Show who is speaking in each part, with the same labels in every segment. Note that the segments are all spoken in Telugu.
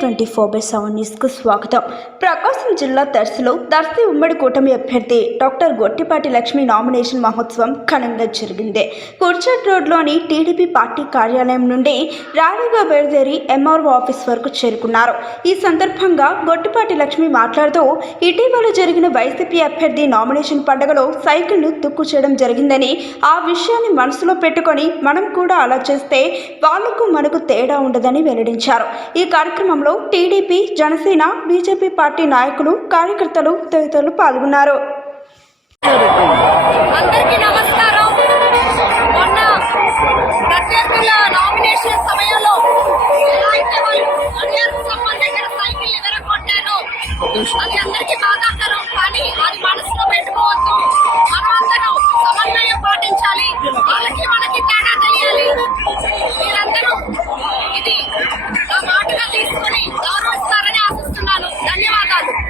Speaker 1: ట్వంటీ ఫోర్ బై సెవెన్ న్యూస్కు స్వాగతం. ప్రకాశం జిల్లా దర్శిలో దర్శి ఉమ్మడి కూటమి అభ్యర్థి డాక్టర్ గొట్టిపాటి లక్ష్మి నామినేషన్ మహోత్సవం ఘనంగా జరిగింది. కుర్చట్ రోడ్లోని టీడీపీ పార్టీ కార్యాలయం నుండి ర్యాలీగా బయలుదేరి ఎంఆర్ఓ ఆఫీస్ వరకు చేరుకున్నారు. ఈ సందర్భంగా గొట్టిపాటి లక్ష్మి మాట్లాడుతూ ఇటీవల జరిగిన వైసీపీ అభ్యర్థి నామినేషన్ పండుగలో సైకిల్ను తుక్కు చేయడం జరిగిందని ఆ విషయాన్ని మనసులో పెట్టుకొని మనం కూడా అలా చేస్తే వాళ్ళకు మనకు తేడా ఉండదని వెల్లడించారు. ఈ కార్యక్రమంలో టీడీపీ జనసేన బీజేపీ పార్టీ నాయకులు కార్యకర్తలు తదితరులు పాల్గొన్నారు.
Speaker 2: అందరికీ నమస్కారం.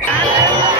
Speaker 2: Música